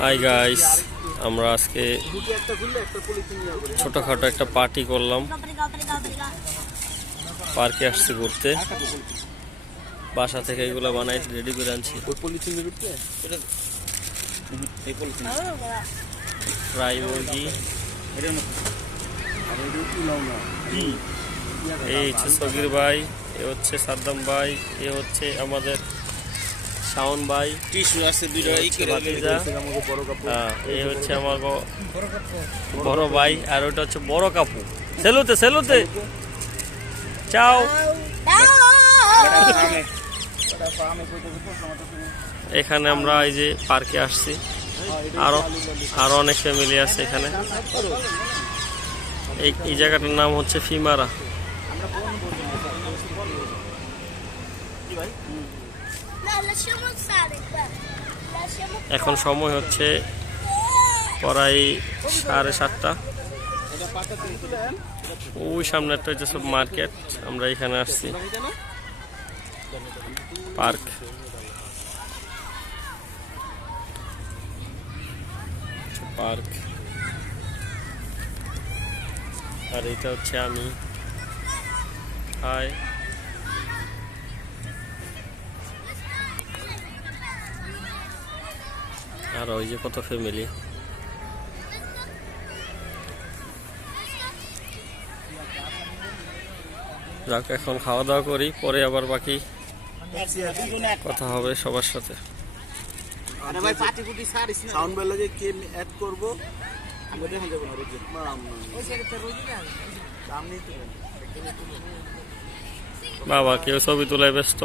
Hi guys আমরা আজকে ছোটখাটো একটা পার্টি করলাম। পার্কে আসছি ঘুরতে। বাসা থেকে এগুলো বানাই রেডি করে আনছি। ফ্রাই মুরগি এই হচ্ছে সগির ভাই এ হচ্ছে সাদ্দাম ভাই এ হচ্ছে আমাদের শাওন ভাই টিস্যু আছে দুইটা ভাতিজা। হ্যাঁ এই হচ্ছে আমার বড় ভাই আর ওটা হচ্ছে বড় কাপু সেলুতে সেলুতে। চাও। এখানে আমরা এই যে পার্কে আসছি। আরও আরও অনেক ফ্যামিলি আছে এখানে। এই এই জায়গাটার নাম হচ্ছে ফিমারা। এখন সময় হচ্ছে প্রায় সাড়ে সাতটা। ওই সামনে একটা হচ্ছে সব মার্কেট, আমরা এখানে আসছি। পার্ক। পার্ক। আর এটা হচ্ছে আমি। হাই। আর ওই যে কত ফ্যামিলি যাক এখন খাওয়া দাওয়া করি পরে আবার বাকি কথা হবে সবার সাথে। বাবা কেউ ছবি তোলায় ব্যস্ত।